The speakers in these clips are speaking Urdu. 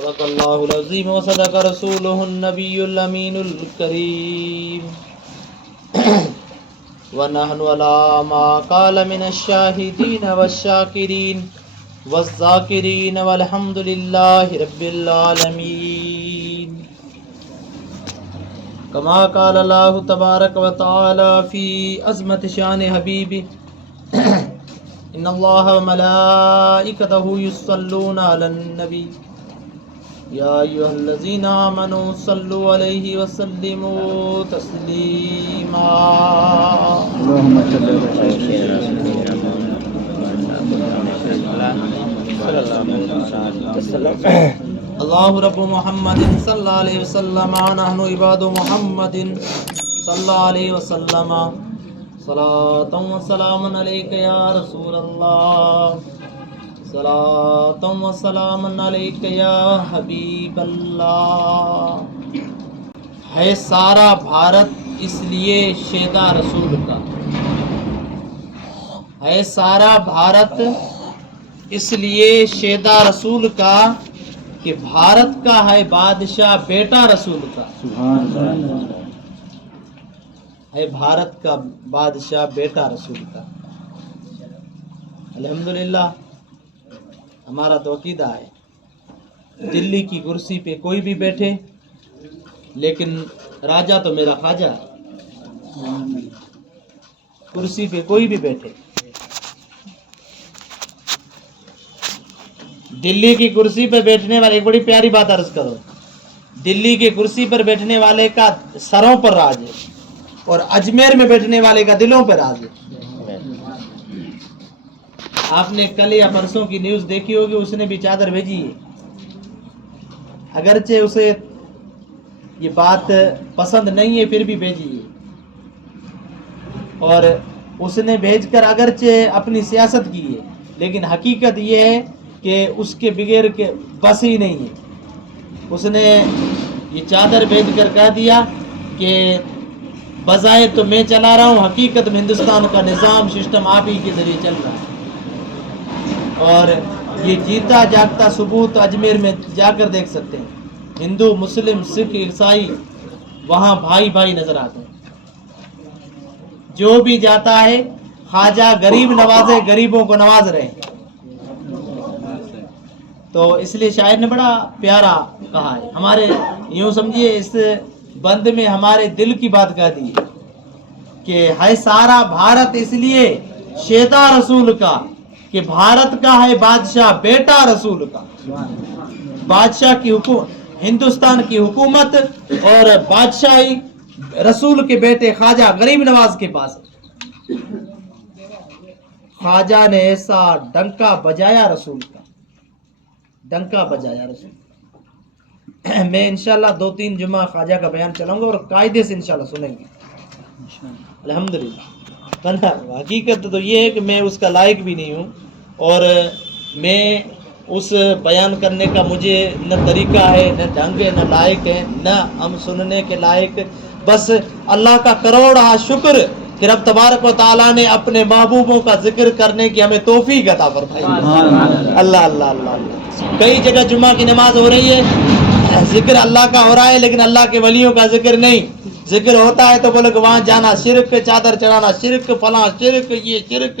صدق اللہ العظیم وصدق رسولہ النبی الامین الکریم ونحن علی ما قال من الشاہدین والشاکرین والذاکرین والحمد للہ رب العالمین کما قال اللہ تبارک و تعالی فی عظمت شان حبیبہ ان اللہ وملائکتہ یصلون علی النبی یا ایھا الذین آمنوا صلوا علیہ وسلموا تسلیما اللهم صل على سيدنا محمد. اللہ رب محمد صلی اللہ علیہ وسلم نحن عباد محمد صلی اللہ علیہ وسلم صلاۃ و سلام علیک یا رسول اللہ صلاۃ و سلام علیک یا حبیب اللہ. ہے سارا بھارت اس لیے شیدا رسول کا، ہے سارا بھارت اس لیے شیدا رسول کا کہ بھارت کا ہے بادشاہ بیٹا رسول کا. سبحان اللہ. ہے بھارت کا بادشاہ بیٹا رسول کا. الحمدللہ ہمارا تو عقیدہ ہے دلی کی کرسی پہ کوئی بھی بیٹھے لیکن راجا تو میرا خواجہ ہے. کرسی پہ کوئی بھی بیٹھے، دلی کی کرسی پہ بیٹھنے والے، ایک بڑی پیاری بات عرض کرو، دلی کی کرسی پر بیٹھنے والے کا سروں پر راج ہے اور اجمیر میں بیٹھنے والے کا دلوں پر راج ہے. آپ نے کل یا پرسوں کی نیوز دیکھی ہوگی، اس نے بھی چادر بھیجی ہے، اگرچہ اسے یہ بات پسند نہیں ہے پھر بھی بھیجی ہے، اور اس نے بھیج کر اگرچہ اپنی سیاست کی ہے لیکن حقیقت یہ ہے کہ اس کے بغیر کے بس ہی نہیں ہے. اس نے یہ چادر بھیج کر کہہ دیا کہ بظاہر تو میں چلا رہا ہوں، حقیقت میں ہندوستان کا نظام سسٹم آپ ہی کے ذریعے چل رہا ہے. اور یہ جیتا جاگتا ثبوت اجمیر میں جا کر دیکھ سکتے ہیں. ہندو، مسلم، سکھ، عیسائی وہاں بھائی بھائی نظر آتے ہیں. جو بھی جاتا ہے خواجہ غریب نوازے، غریبوں کو نواز رہے ہیں. تو اس لیے شاعر نے بڑا پیارا کہا ہے، ہمارے یوں سمجھیے اس بند میں ہمارے دل کی بات کہہ دی کہ ہے سارا بھارت اس لیے شیدا رسول کا کہ بھارت کا ہے بادشاہ بیٹا رسول کا. بادشاہ کی حکومت، ہندوستان کی حکومت اور بادشاہی رسول کے بیٹے خواجہ غریب نواز کے پاس ہے. خواجہ نے ایسا ڈنکا بجایا رسول کا، ڈنکا بجایا رسول. میں انشاءاللہ 2-3 جمعہ خواجہ کا بیان چلاؤں گا اور قاعدے سے انشاءاللہ سنیں گے الحمدللہ. حقیقت تو یہ ہے کہ میں اس کا لائق بھی نہیں ہوں اور میں اس بیان کرنے کا مجھے نہ طریقہ ہے، نہ ڈھنگ ہے، نہ لائق ہے، نہ ہم سننے کے لائق. بس اللہ کا کروڑا شکر کہ رب تبارک و تعالیٰ نے اپنے محبوبوں کا ذکر کرنے کی ہمیں توفیق عطا فرمائی. اللہ اللہ اللہ اللہ. کئی جگہ جمعہ کی نماز ہو رہی ہے، ذکر اللہ کا ہو رہا ہے لیکن اللہ کے ولیوں کا ذکر نہیں. ذکر ہوتا ہے تو بولے کہ وہاں جانا شرک، چادر چڑھانا شرک، فلاں شرک، یہ شرک.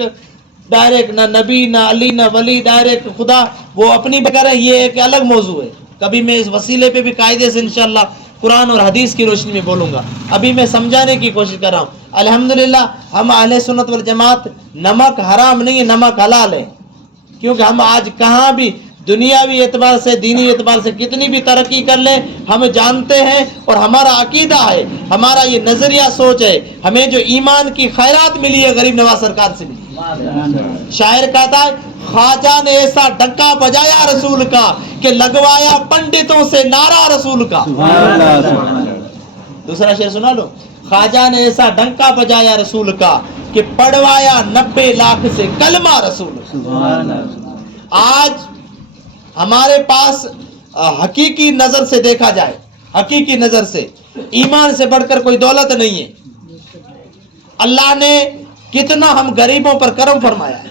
ڈائریکٹ نہ نبی نہ علی نہ ولی، ڈائریکٹ خدا وہ اپنی بغیر ہے. یہ ایک الگ موضوع ہے، کبھی میں اس وسیلے پہ بھی قاعدے سے انشاءاللہ قرآن اور حدیث کی روشنی میں بولوں گا. ابھی میں سمجھانے کی کوشش کر رہا ہوں. الحمدللہ ہم اہل سنت والجماعت نمک حرام نہیں ہے، نمک حلال ہے. کیونکہ ہم آج کہاں بھی دنیاوی اعتبار سے، دینی اعتبار سے کتنی بھی ترقی کر لیں، ہم جانتے ہیں اور ہمارا عقیدہ ہے، ہمارا یہ نظریہ سوچ ہے، ہمیں جو ایمان کی خیرات ملی ہے غریب نواز سرکار سے ملی. شاعر کہتا ہے خواجہ نے ایسا ڈنکا بجایا رسول کا کہ لگوایا پنڈتوں سے نعرہ رسول کا. دوسرا شعر سنا لو. خواجہ نے ایسا ڈنکا بجایا رسول کا کہ پڑھوایا 90 لاکھ سے کلمہ رسول کا. آج ہمارے پاس حقیقی نظر سے دیکھا جائے، حقیقی نظر سے ایمان سے بڑھ کر کوئی دولت نہیں ہے. اللہ نے کتنا ہم غریبوں پر کرم فرمایا ہے.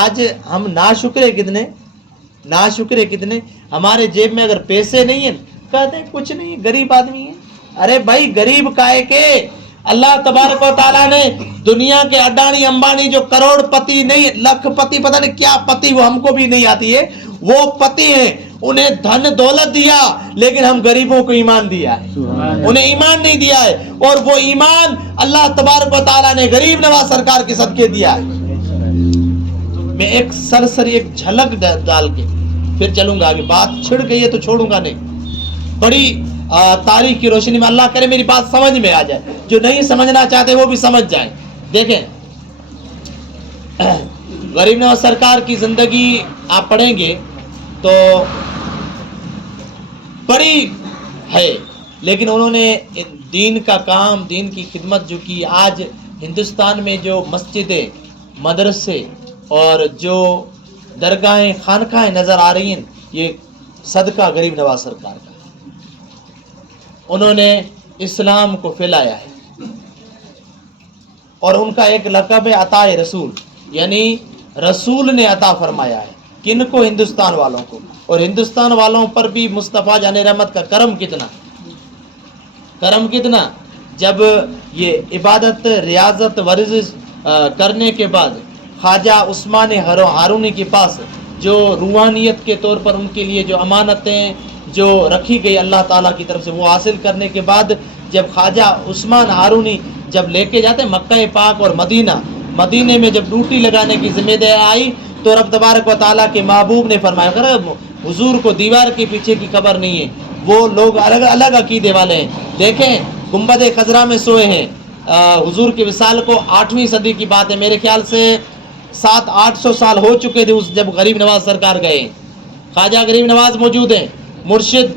آج ہم ناشکرے کتنے ناشکرے کتنے. ہمارے جیب میں اگر پیسے نہیں ہیں کہتے ہیں کچھ نہیں, غریب آدمی ہے. ارے بھائی غریب کائے کے, اللہ تبارک و تعالیٰ نے دنیا کے اڈانی امبانی جو کروڑ پتی نہیں, لاکھ پتی, پتہ نہیں کیا پتی, وہ ہم کو بھی نہیں آتی ہے, وہ پتی ہیں, انہیں دھن دولت دیا, لیکن ہم غریبوں کو ایمان دیا ہے, انہیں ایمان نہیں دیا ہے. اور وہ ایمان اللہ تبارک و تعالیٰ نے غریب نواز سرکار کے صدقے دیا ہے. میں ایک سرسری ایک جھلک ڈال کے پھر چلوں گا آگے, بات چھڑ گئی ہے تو چھوڑوں گا نہیں. بڑی تاریخ کی روشنی میں اللہ کرے میری بات سمجھ میں آ جائے, جو نہیں سمجھنا چاہتے وہ بھی سمجھ جائیں. دیکھیں غریب نواز سرکار کی زندگی آپ پڑھیں گے تو بڑی ہے, لیکن انہوں نے دین کا کام, دین کی خدمت جو کی. آج ہندوستان میں جو مسجدیں, مدرسے اور جو درگاہیں, خانقاہیں نظر آ رہی ہیں, یہ صدقہ غریب نواز سرکار کا. انہوں نے اسلام کو پھیلایا ہے, اور ان کا ایک لقب ہے عطا رسول, یعنی رسول نے عطا فرمایا ہے. کن کو؟ ہندوستان والوں کو. اور ہندوستان والوں پر بھی مصطفیٰ جان رحمت کا کرم کتنا, کرم کتنا. جب یہ عبادت, ریاضت, ورزش کرنے کے بعد خواجہ عثمان ہارونی کے پاس جو روحانیت کے طور پر ان کے لیے جو امانتیں جو رکھی گئی اللہ تعالیٰ کی طرف سے, وہ حاصل کرنے کے بعد جب خواجہ عثمان ہارونی جب لے کے جاتے مکہ پاک اور مدینے میں جب ڈیوٹی لگانے کی ذمہ داری آئی, تو رب تبارک و تعالیٰ کے محبوب نے فرمایا کر حضور کو دیوار کے پیچھے کی خبر نہیں ہے, وہ لوگ الگ الگ عقیدے والے ہیں. دیکھیں گنبد خضرا میں سوئے ہیں. حضور کے وصال کو 8ویں صدی کی بات ہے, میرے خیال سے 700-800 سال ہو چکے تھے اس جب غریب نواز سرکار گئے. خواجہ غریب نواز موجود ہیں, مرشد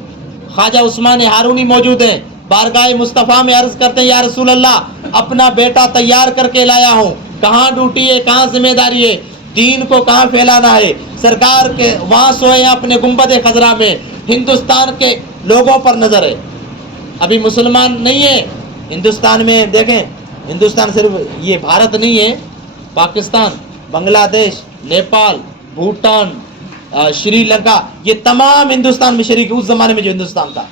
خواجہ عثمان ہارونی موجود ہیں, بارگاہ مصطفیٰ میں عرض کرتے ہیں یا رسول اللہ اپنا بیٹا تیار کر کے لایا ہوں, کہاں ڈیوٹی ہے, کہاں ذمہ داری ہے, دین کو کہاں پھیلانا ہے. سرکار کے وہاں سوئے ہیں اپنے گنبد خضرا میں, ہندوستان کے لوگوں پر نظر ہے. ابھی مسلمان نہیں ہے ہندوستان میں. دیکھیں ہندوستان صرف یہ بھارت نہیں ہے, پاکستان, بنگلہ دیش, نیپال, بھوٹان, شری لنکا, یہ تمام ہندوستان میں شریک. اس زمانے میں جو ہندوستان تھا,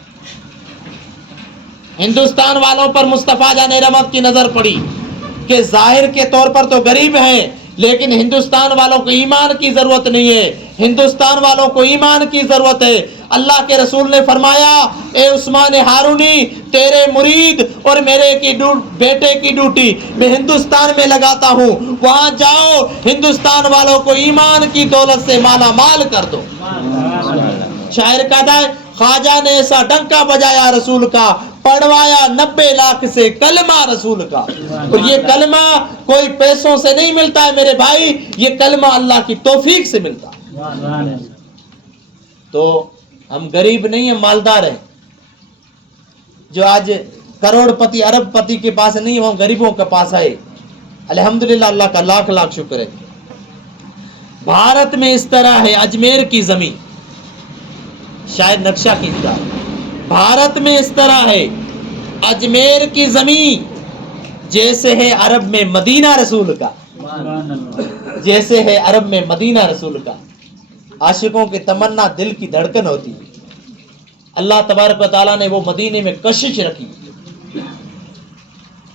ہندوستان والوں پر مصطفیٰ جان رحمت کی نظر پڑی کہ ظاہر کے طور پر تو غریب ہیں, لیکن ہندوستان والوں کو ایمان کی ضرورت نہیں ہے, ہندوستان والوں کو ایمان کی ضرورت ہے. اللہ کے رسول نے فرمایا اے عثمان ہارونی, تیرے مرید اور میرے کی بیٹے کی ڈیوٹی میں ہندوستان میں لگاتا ہوں, وہاں جاؤ ہندوستان والوں کو ایمان کی دولت سے مالا مال کر دو. شاعر کہتا ہے خواجہ نے ایسا ڈنکا بجایا رسول کا, پڑھوایا 90 لاکھ سے کلمہ رسول کا. اور یہ کلمہ کوئی پیسوں سے نہیں ملتا ہے میرے بھائی, یہ کلمہ اللہ کی توفیق سے ملتا ہے. تو ہم غریب نہیں ہیں, مالدار ہیں. جو آج کروڑ پتی ارب پتی کے پاس نہیں ہے, وہ غریبوں کے پاس ہے. الحمدللہ, اللہ کا لاکھ لاکھ شکر ہے. بھارت میں اس طرح ہے, اجمیر کی زمین شاید نقشہ کھینچتا ہے, بھارت میں اس طرح ہے اجمیر کی زمین جیسے ہے عرب میں مدینہ رسول کا, جیسے ہے عرب میں مدینہ رسول کا. عاشقوں کی تمنا دل کی دھڑکن ہوتی ہے. اللہ تبارک و تعالیٰ نے وہ مدینے میں کشش رکھی,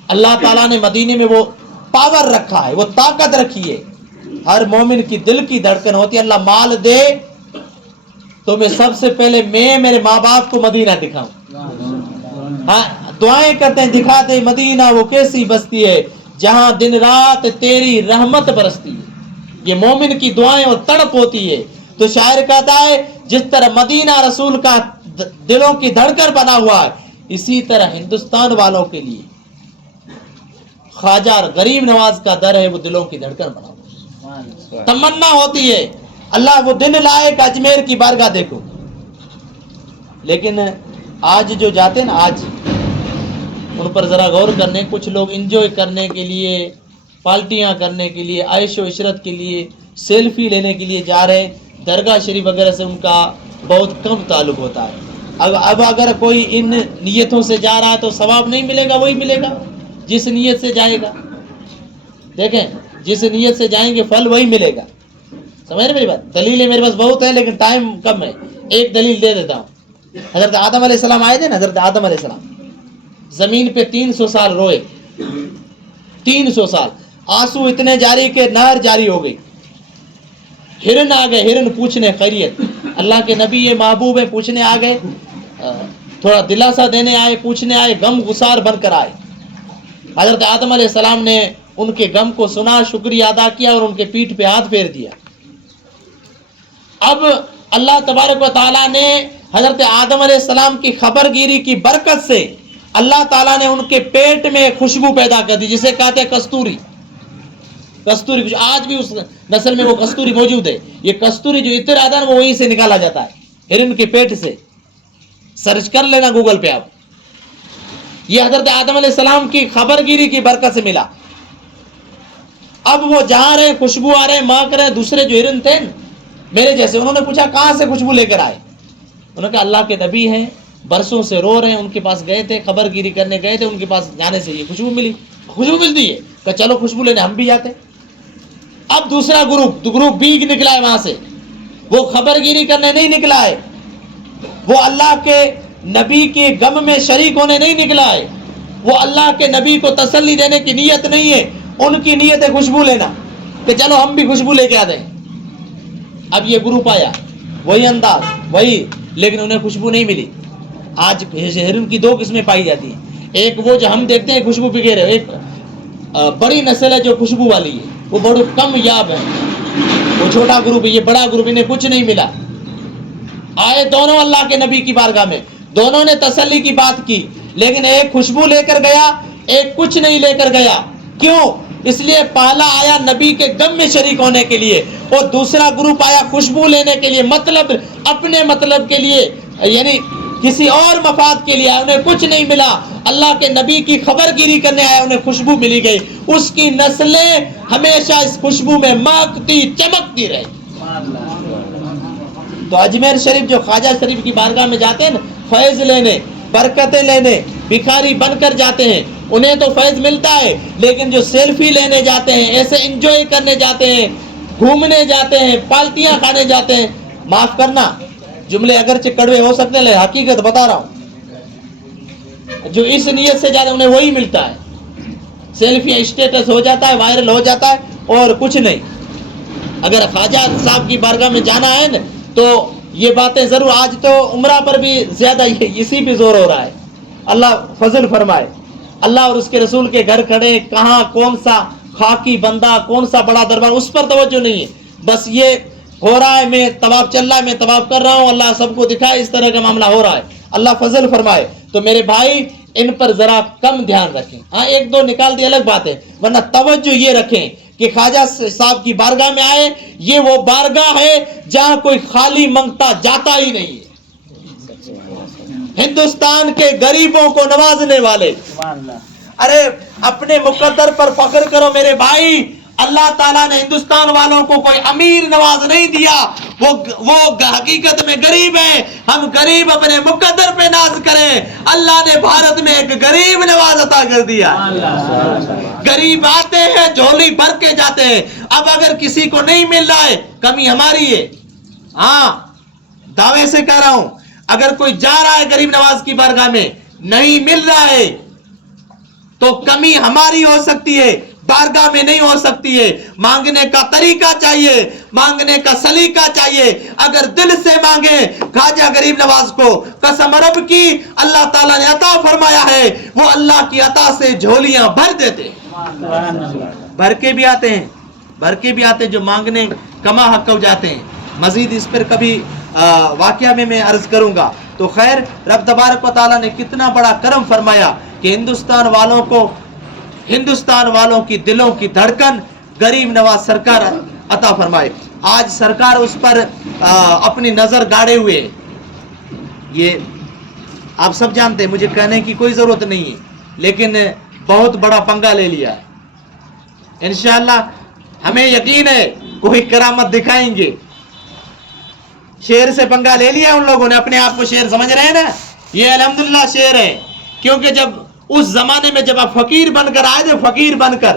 اللہ تعالیٰ نے مدینے میں وہ پاور رکھا ہے, وہ طاقت رکھی ہے. ہر مومن کی دل کی دھڑکن ہوتی ہے. اللہ مال دے تو میں سب سے پہلے میں میرے ماں باپ کو مدینہ دکھاؤں. ہاں دعائیں کرتے ہیں, دکھاتے مدینہ وہ کیسی بستی ہے جہاں دن رات تیری رحمت برستی ہے. یہ مومن کی دعائیں اور تڑپ ہوتی ہے. تو شاعر کہتا ہے جس طرح مدینہ رسول کا دلوں کی دھڑکن بنا ہوا ہے, اسی طرح ہندوستان والوں کے لیے خواجہ غریب نواز کا در ہے, وہ دلوں کی دھڑکن بنا ہوا ہے. تمنا ہوتی ہے اللہ وہ دن لائے کہ اجمیر کی بارگاہ دیکھو. لیکن آج جو جاتے ہیں نا, آج ان پر ذرا غور کرنے, کچھ لوگ انجوائے کرنے کے لیے, پارٹیاں کرنے کے لیے, عیش و عشرت کے لیے, سیلفی لینے کے لیے جا رہے ہیں. درگاہ شریف وغیرہ سے ان کا بہت کم تعلق ہوتا ہے. اب اگر کوئی ان نیتوں سے جا رہا ہے تو ثواب نہیں ملے گا, وہی ملے گا جس نیت سے جائے گا. دیکھیں جس نیت سے جائیں گے پھل وہی ملے گا. سمجھ رہے میری بات؟ دلیلیں میرے پاس بہت ہیں لیکن ٹائم کم ہے، ایک دلیل دے دیتا ہوں۔ حضرت آدم علیہ السلام آئے تھے نا، حضرت آدم علیہ السلام زمین پہ 300 سال روئے، 300 سال آنسو اتنے جاری کہ نہر جاری ہو گئی۔ ہرن آ گئے، ہرن پوچھنے خیریت، اللہ کے نبی یہ محبوب ہے، پوچھنے آ گئے، تھوڑا دلاسا دینے آئے، پوچھنے آئے، غم گسار بن کر آئے۔ حضرت آدم علیہ السلام نے ان کے غم کو سنا، شکریہ ادا کیا اور ان کے پیٹھ پہ ہاتھ پھیر دیا۔ اب اللہ تبارک و تعالیٰ نے حضرت آدم علیہ السلام کی خبر گیری کی برکت سے اللہ تعالیٰ نے ان کے پیٹ میں خوشبو پیدا کر دی، جسے کہتے ہیں کستوری۔ کستوری آج بھی اس نسل میں وہ کستوری موجود ہے۔ یہ کستوری جو عطر آتا ہے وہ وہیں سے نکالا جاتا ہے، ہرن کے پیٹ سے، سرچ کر لینا گوگل پہ آپ۔ یہ حضرت آدم علیہ السلام کی خبر گیری کی برکت سے ملا۔ اب وہ جا رہے، خوشبو آ رہے، مانگ رہے، دوسرے جو ہرن تھے میرے جیسے، انہوں نے پوچھا کہاں سے خوشبو لے کر آئے؟ انہوں نے کہا اللہ کے نبی ہیں، برسوں سے رو رہے ہیں، ان کے پاس گئے تھے، خبر گیری کرنے گئے تھے، ان کے پاس جانے سے یہ خوشبو ملی، خوشبو ملتی ہے، کہ چلو خوشبو لینے ہم بھی جاتے۔ اب دوسرا گروپ بی نکلا ہے وہاں سے، وہ خبر گیری کرنے نہیں نکلا ہے، وہ اللہ کے نبی کے غم میں شریک ہونے نہیں نکلا ہے، وہ اللہ کے نبی کو تسلی دینے کی نیت نہیں ہے، ان کی نیت ہے خوشبو لینا، کہ چلو ہم بھی خوشبو لے کے آ دیں۔ اب یہ گروپ آیا، وہی انداز وہی، لیکن انہیں خوشبو نہیں ملی۔ آج ہرن کی 2 قسمیں پائی جاتی ہیں، ایک وہ جو ہم دیکھتے ہیں خوشبو پکے رہے، ایک بڑی نسل ہے جو خوشبو والی ہے، وہ بڑے کم یاب ہے، وہ چھوٹا گروپ ہے، یہ بڑا گروپ، انہیں کچھ نہیں ملا۔ آئے دونوں اللہ کے نبی کی بارگاہ میں، دونوں نے تسلی کی بات کی، لیکن ایک خوشبو لے کر گیا، ایک کچھ نہیں لے کر گیا۔ کیوں؟ اس لیے پہلا آیا نبی کے غم میں شریک ہونے کے لیے، اور دوسرا گروپ آیا خوشبو لینے کے لیے، مطلب اپنے مطلب کے لیے، یعنی کسی اور مفاد کے لیے آیا، انہیں کچھ نہیں ملا۔ اللہ کے نبی کی خبر گیری کرنے آیا، انہیں خوشبو ملی گئی، اس کی نسلیں ہمیشہ اس خوشبو میں مہکتی چمکتی رہی۔ تو اجمیر شریف جو خواجہ شریف کی بارگاہ میں جاتے ہیں نا فیض لینے، برکتیں لینے، بھکاری بن کر جاتے ہیں، انہیں تو فیض ملتا ہے، لیکن جو سیلفی لینے جاتے ہیں، ایسے انجوائے کرنے جاتے ہیں، گھومنے جاتے ہیں، پالتیاں کھانے جاتے ہیں، معاف کرنا جملے اگرچہ کڑوے ہو سکتے ہیں لیکن حقیقت بتا رہا ہوں، جو اس نیت سے جاتے ہیں انہیں وہی ملتا ہے، سیلفی اسٹیٹس ہو جاتا ہے، وائرل ہو جاتا ہے، اور کچھ نہیں۔ اگر خواجہ صاحب کی بارگاہ میں جانا ہے نا تو یہ باتیں ضرور، آج تو عمرہ پر بھی زیادہ اسی پہ زور ہو رہا ہے، اللہ فضل فرمائے۔ اللہ اور اس کے رسول کے گھر کھڑے، کہاں کون سا خاکی بندہ، کون سا بڑا دربار، اس پر توجہ نہیں ہے، بس یہ ہو رہا ہے، میں طواف چل رہا ہے، میں طواف کر رہا ہوں، اللہ سب کو دکھائے، اس طرح کا معاملہ ہو رہا ہے، اللہ فضل فرمائے۔ تو میرے بھائی ان پر ذرا کم دھیان رکھیں، ہاں 1-2 نکال دی الگ بات ہے، ورنہ توجہ یہ رکھیں کہ خواجہ صاحب کی بارگاہ میں آئے، یہ وہ بارگاہ ہے جہاں کوئی خالی منگتا جاتا ہی نہیں ہے، ہندوستان کے غریبوں کو نوازنے والے۔ ارے اپنے مقدر پر فخر کرو میرے بھائی، اللہ تعالیٰ نے ہندوستان والوں کو کوئی امیر نواز نہیں دیا، وہ حقیقت میں غریب ہیں، ہم غریب اپنے مقدر پہ ناز کریں، اللہ نے بھارت میں ایک غریب نواز عطا کر دیا۔ غریب آتے ہیں جھولی بھر کے جاتے ہیں، اب اگر کسی کو نہیں مل رہا ہے کمی ہماری ہے، ہاں دعوے سے کہہ رہا ہوں، اگر کوئی جا رہا ہے غریب نواز کی بارگاہ میں نہیں مل رہا ہے تو کمی ہماری ہو سکتی ہے، بارگاہ میں نہیں ہو سکتی ہے۔ مانگنے کا طریقہ چاہیے، مانگنے کا سلیقہ چاہیے، اگر دل سے مانگے خواجہ غریب نواز کو قسم رب کی اللہ تعالیٰ نے عطا فرمایا ہے، وہ اللہ کی عطا سے جھولیاں بھر دیتے ہیں، بھر کے بھی آتے ہیں، بھر کے بھی آتے ہیں، جو مانگنے کما حق ہو جاتے ہیں۔ مزید اس پر کبھی واقعہ میں عرض کروں گا۔ تو خیر، رب تبارک و تعالیٰ نے کتنا بڑا کرم فرمایا کہ ہندوستان والوں کی دلوں کی دھڑکن غریب نواز سرکار عطا فرمائے۔ آج سرکار اس پر اپنی نظر گاڑے ہوئے، یہ آپ سب جانتے ہیں، مجھے کہنے کی کوئی ضرورت نہیں ہے، لیکن بہت بڑا پنگا لے لیا ہے۔ انشاءاللہ ہمیں یقین ہے کوئی کرامت دکھائیں گے۔ شیر سے پنگا لے لیا ان لوگوں نے، اپنے آپ کو شیر سمجھ رہے ہیں نا، یہ الحمدللہ شیر ہے، کیونکہ جب اس زمانے میں جب آپ فقیر بن کر آئے تھے، فقیر بن کر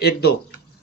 1-2,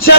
6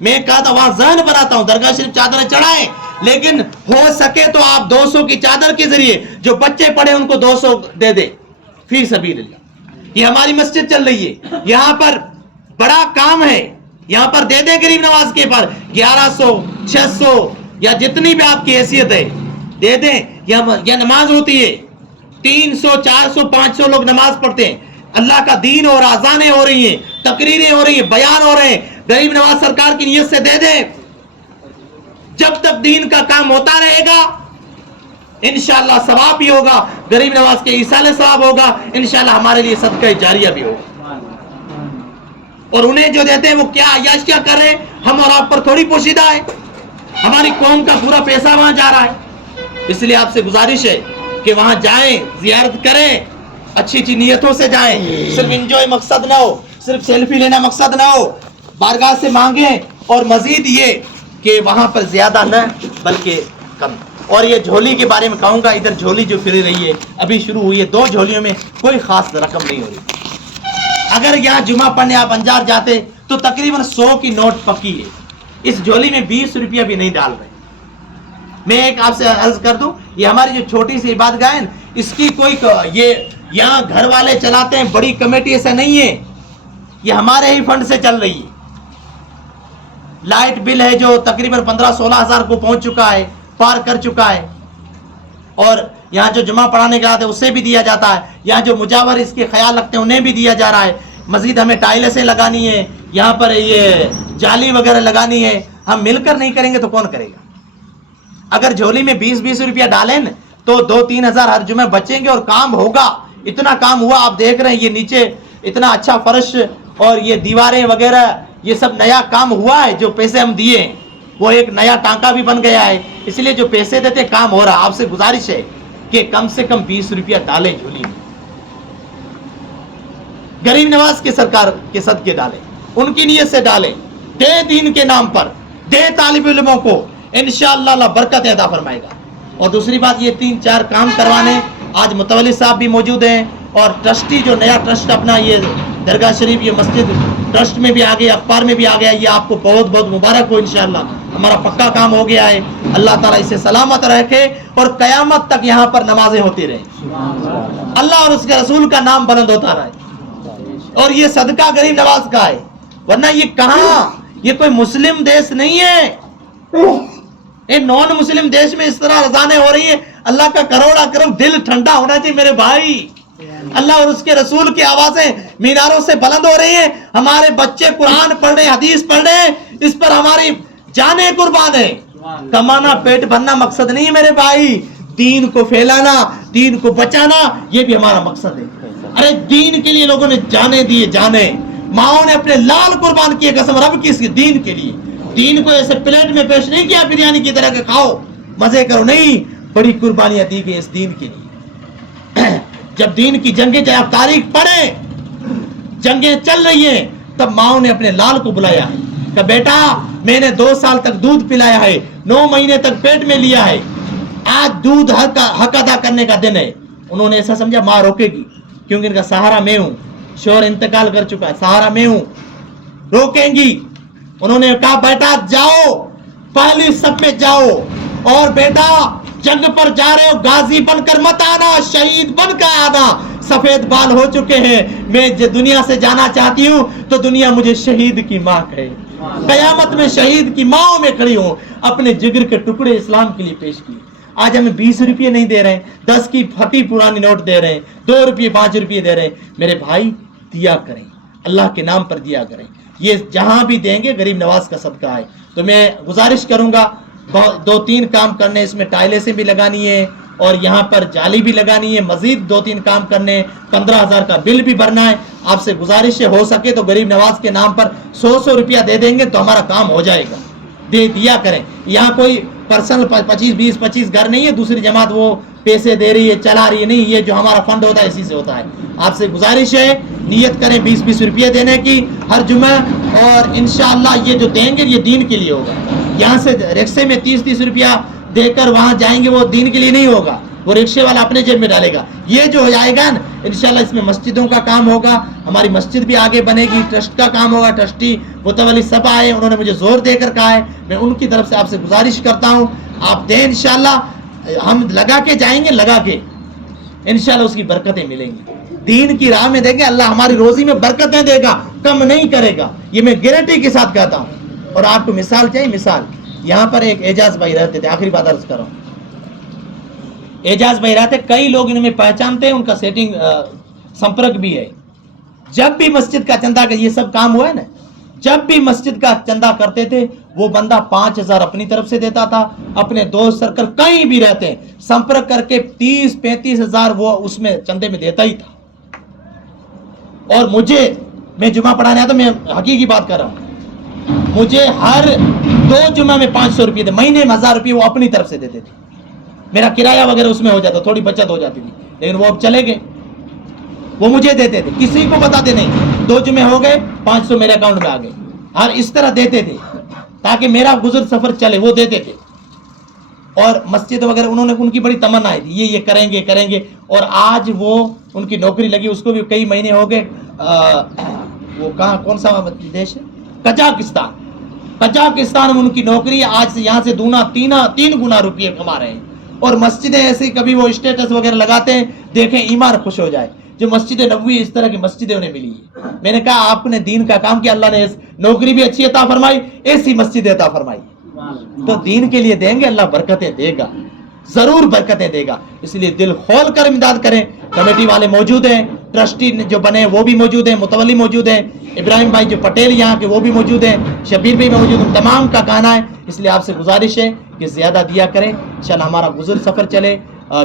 میں کہا تھا وہاں ذہن بناتا ہوں درگاہ شریف چادریں چڑھائیں، لیکن ہو سکے تو آپ 200 کی چادر کے ذریعے جو بچے پڑھے ان کو 200 دے دے فی سبیل اللہ۔ یہ ہماری مسجد چل رہی ہے، یہاں پر بڑا کام ہے، یہاں پر دے دیں غریب نواز کے پر 1100 600 یا جتنی بھی آپ کی حیثیت ہے دے دیں۔ یہ نماز ہوتی ہے 300 400 500 لوگ نماز پڑھتے ہیں، اللہ کا دین اور اذانیں ہو رہی ہیں، تقریریں ہو رہی ہیں، بیان ہو رہے ہیں، غریب نواز سرکار کی نیت سے دے دیں۔ جب تک دین کا کام ہوتا رہے گا انشاءاللہ ثواب بھی ہوگا، غریب نواز کے ایصال ثواب ہوگا، انشاءاللہ ہمارے لیے صدقہ جاریہ بھی ہوگا۔ اور انہیں جو دیتے ہیں وہ کیا عیاشیاں کر رہے ہیں، ہم اور آپ پر تھوڑی پوشیدہ ہے، ہماری قوم کا پورا پیسہ وہاں جا رہا ہے۔ اس لیے آپ سے گزارش ہے کہ وہاں جائیں، زیارت کریں، اچھی اچھی نیتوں سے جائیں، صرف انجوائے مقصد نہ ہو، صرف سیلفی لینا مقصد نہ ہو، بارگاہ سے مانگیں، اور مزید یہ کہ وہاں پر زیادہ نہ بلکہ کم۔ اور یہ جھولی کے بارے میں کہوں گا، ادھر جھولی جو پھر رہی ہے ابھی شروع ہوئی ہے، 2 جھولیوں میں کوئی خاص رقم نہیں ہو رہی۔ اگر یہاں جمعہ پڑھنے آپ انجار جاتے تو تقریباً 100 کی نوٹ پکی ہے، اس جھولی میں 20 روپیہ بھی نہیں ڈال رہے۔ میں ایک آپ سے عرض کر دوں، یہ ہماری جو چھوٹی سی عبادت گاہ ہے اس کی کوئی یہ یہاں گھر والے چلاتے ہیں، بڑی کمیٹی ایسا نہیں ہے، یہ ہمارے ہی فنڈ سے چل رہی ہے۔ لائٹ بل ہے جو تقریباً 15-16 ہزار کو پہنچ چکا ہے، پار کر چکا ہے، اور یہاں جو جمعہ پڑھانے کے آتے ہیں اسے بھی دیا جاتا ہے، یہاں جو مجاور اس کے خیال رکھتے ہیں انہیں بھی دیا جا رہا ہے۔ مزید ہمیں ٹائلسیں لگانی ہے، یہاں پر یہ جالی وغیرہ لگانی ہے، ہم مل کر نہیں کریں گے تو کون کرے گا؟ اگر جھولی میں 20 روپیہ ڈالیں تو 2-3 ہزار ہر جمعہ بچیں گے اور کام ہوگا۔ اتنا کام ہوا، آپ دیکھ رہے ہیں یہ نیچے اتنا اچھا فرش اور یہ دیواریں وغیرہ یہ سب نیا کام ہوا ہے، جو پیسے ہم دیے ہیں وہ ایک نیا ٹانکا بھی بن گیا ہے، اس لیے جو پیسے دیتے کام ہو رہا۔ آپ سے گزارش ہے کہ کم سے کم 20 روپیہ ڈالیں جھولی میں، غریب نواز کے سرکار کے صدقے ڈالیں، ان کی نیت سے ڈالیں، دے دین کے نام پر، دے طالب علموں کو، انشاءاللہ اللہ برکت عطا فرمائے گا۔ اور دوسری بات یہ 3-4 کام کروانے، آج متولی صاحب بھی موجود ہیں، اور ٹرسٹی جو نیا ٹرسٹ اپنا یہ درگاہ شریف یہ مسجد ٹرسٹ میں بھی آ گیا، اخبار میں بھی آ گیا، یہ آپ کو بہت بہت مبارک ہو، انشاءاللہ ہمارا پکا کام ہو گیا ہے۔ اللہ تعالیٰ اسے سلامت رکھے اور قیامت تک یہاں پر نمازیں ہوتی رہیں، اللہ اور اس کے رسول کا نام بلند ہوتا رہے، اور یہ صدقہ غریب نواز کا ہے، ورنہ یہ کہاں، یہ کوئی مسلم دیش نہیں ہے، یہ نان مسلم دیش میں اس طرح رضانے ہو رہی ہیں۔ اللہ کا کروڑا کرم دل ٹھنڈا ہونا چاہیے میرے بھائی، اللہ اور اس کے رسول کی آوازیں میناروں سے بلند ہو رہی ہیں، ہمارے بچے قرآن پڑھ رہے ہیں، حدیث پڑھ رہے ہیں، اس پر ہماری جانیں قربان ہیں۔ کمانا پیٹ بھرنا مقصد نہیں ہے میرے بھائی، دین کو پھیلانا، دین کو بچانا، یہ بھی ہمارا مقصد ہے۔ ارے دین کے لیے لوگوں نے جانے دیے، جانے، ماؤں نے اپنے لال قربان کیے قسم رب کی، اس کے دین کے لیے۔ دین کو ایسے پلیٹ میں پیش نہیں کیا بریانی کی طرح کہ کھاؤ مزے کرو، نہیں، بڑی قربانیاں دی گئی اس دین کے لیے۔ جب دین کی جنگیں، جب آپ تاریخ پڑھیں، جنگیں چل رہی ہیں، تب ماؤں نے اپنے لال کو بلایا ہے کہ بیٹا میں نے 2 سال تک دودھ پلایا ہے، 9 مہینے تک پیٹ میں لیا ہے، آج دودھ حق ادا کرنے کا دن ہے۔ انہوں نے ایسا سمجھا ماں روکے گی کیونکہ ان کا سہارا میں ہوں، شوہر انتقال کر چکا ہے، سہارا میں ہوں، روکیں گی۔ انہوں نے کہا بیٹا جاؤ، پہلی صف میں جاؤ، اور بیٹا جنگ پر جا رہے ہو غازی بن کر مت آنا، شہید بن کر آنا، سفید بال ہو چکے ہیں، میں دنیا سے جانا چاہتی ہوں تو دنیا مجھے شہید کی ماں کہے، قیامت میں شہید کی ماں میں کھڑی ہوں، اپنے جگر کے ٹکڑے اسلام کے لیے پیش کیے۔ آج ہمیں 20 روپیے نہیں دے رہے ہیں، 10 کی پھٹی پرانی نوٹ دے رہے ہیں، 2 روپیے 5 روپیے دے رہے ہیں۔ میرے بھائی دیا کریں، اللہ کے نام پر دیا کریں، یہ جہاں بھی دیں گے غریب نواز کا صدقہ ہے۔ تو میں گزارش کروں گا 2-3 کام کرنے، اس میں ٹائلیں بھی لگانی ہے اور یہاں پر جالی بھی لگانی ہے، مزید 2-3 کام کرنے، 15,000 کا بل بھی بھرنا ہے۔ آپ سے گزارش ہے ہو سکے تو غریب نواز کے نام پر 100 روپیہ دے دیں گے تو ہمارا کام ہو جائے گا، دے دیا کریں۔ یہاں کوئی پرسنل 25 گھر نہیں ہے، دوسری جماعت وہ پیسے دے رہی ہے، چلا رہی ہے، نہیں، یہ جو ہمارا فنڈ ہوتا ہے اسی سے ہوتا ہے۔ آپ سے گزارش ہے نیت کریں 20 روپیے دینے کی ہر جمعہ، اور انشاءاللہ یہ جو دیں گے یہ دین کے لیے ہوگا۔ یہاں سے رکشے میں 30 روپیہ دے کر وہاں جائیں گے، وہ دین کے لیے نہیں ہوگا، وہ رکشے والا اپنے جیب میں ڈالے گا. یہ جو ہو جائے گا نا انشاءاللہ اس میں مسجدوں کا کام ہوگا, ہماری مسجد بھی آگے بنے گی, ٹرسٹ کا کام ہوگا. ٹرسٹی متولی سب آئے, انہوں نے مجھے زور دے کر کہا ہے, میں ان کی طرف سے آپ سے گزارش کرتا ہوں آپ دیں انشاءاللہ. ہم لگا کے جائیں گے, لگا کے انشاءاللہ اس کی برکتیں ملیں گی. دین کی راہ میں دیں گے, اللہ ہماری روزی میں برکتیں دے گا, کم نہیں کرے گا, یہ میں گارنٹی کے ساتھ کہتا ہوں. اور آپ کو مثال چاہیے, مثال یہاں پر ایک اعجاز بھائی رہتے تھے, آخری بات عرض کروں. اعجاز بھائی رہتے, کئی لوگ ان میں پہچانتے ہیں, ان کا سیٹنگ سمپرک بھی ہے. جب بھی مسجد کا چندہ کا یہ سب کام ہوا ہے نا, جب بھی مسجد کا چندہ کرتے تھے وہ بندہ 5,000 اپنی طرف سے دیتا تھا, اپنے دوست سرکل کہیں بھی رہتے ہیں سمپرک کر کے 30-35,000 وہ اس میں چندے میں دیتا ہی تھا. اور مجھے, میں جمعہ پڑھانے آیا تو میں حقیقی بات کر رہا ہوں, مجھے ہر 2 جمعہ میں 500 روپئے تھے, مہینے میں 1,000 روپئے وہ اپنی طرف سے دیتے تھے. میرا کرایہ وغیرہ اس میں ہو جاتا, تھوڑی بچت ہو جاتی تھی, لیکن وہ اب چلے گئے. وہ مجھے دیتے تھے, کسی کو بتاتے نہیں. 2 جمعے ہو گئے, 500 میرے اکاؤنٹ میں آ گئے. ہر اس طرح دیتے تھے تاکہ میرا گزر سفر چلے, وہ دیتے تھے. اور مسجد وغیرہ انہوں نے, ان کی بڑی تمنا تھی یہ کریں گے کریں گے. اور آج وہ ان کی نوکری لگی, اس کو بھی کئی مہینے ہو گئے. وہ کہاں, کون سا دیش ہے, قزاقستان. قزاقستان میں ان کی نوکری, آج سے یہاں سے 3 گنا روپئے کما رہے ہیں. اور مسجدیں ایسی, کبھی وہ اسٹیٹس وغیرہ لگاتے ہیں, دیکھیں ایمان خوش ہو جائے. جو مسجد نبوی اس طرح کی مسجدیں انہیں ملی ہے. میں نے کہا آپ نے دین کا کام کیا, اللہ نے نوکری بھی اچھی عطا فرمائی, ایسی مسجد عطا فرمائی. تو دین کے لیے دیں گے, اللہ برکتیں دے گا, ضرور برکتیں دے گا. اس لیے دل کھول کر امداد کریں. کمیٹی والے موجود ہیں, ٹرسٹی جو بنے وہ بھی موجود ہیں, متولی موجود ہیں, ابراہیم بھائی جو پٹیل یہاں کے وہ بھی موجود ہیں, شبیر بھائی موجود ہیں, تمام کا کہنا ہے. اس لیے آپ سے گزارش ہے کہ زیادہ دیا کریں, انشاءاللہ ہمارا گزر سفر چلے,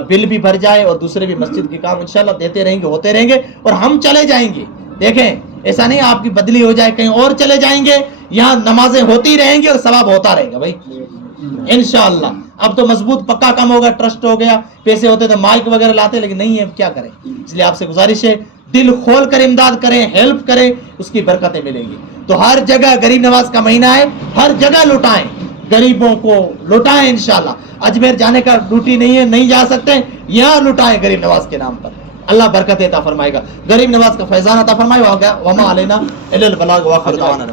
بل بھی بھر جائے, اور دوسرے بھی مسجد کے کام انشاءاللہ دیتے رہیں گے, ہوتے رہیں گے, اور ہم چلے جائیں گے. دیکھیں ایسا نہیں آپ کی بدلی ہو جائے, کہیں اور چلے جائیں گے, یہاں نمازیں ہوتی رہیں گی اور ثواب ہوتا رہے گا بھائی انشاءاللہ. اب تو مضبوط پکا کام ہوگا, ٹرسٹ ہو گیا, پیسے ہوتے تو مائک وغیرہ لاتے, لیکن نہیں ہے, کیا کریں. اس لیے آپ سے گزارش ہے دل کھول کر امداد کریں, ہیلپ کریں, اس کی برکتیں ملیں گی. تو ہر جگہ غریب نواز کا مہینہ ہے, ہر جگہ لٹائیں, غریبوں کو لٹائیں انشاءاللہ. اجمیر جانے کا ڈیوٹی نہیں ہے, نہیں جا سکتے, یہاں لٹائیں غریب نواز کے نام پر, اللہ برکت عطا فرمائے گا. غریب نواز کا فیضان عطا فرمائے. وما علینا الا البلاغ وآخر دعوانا.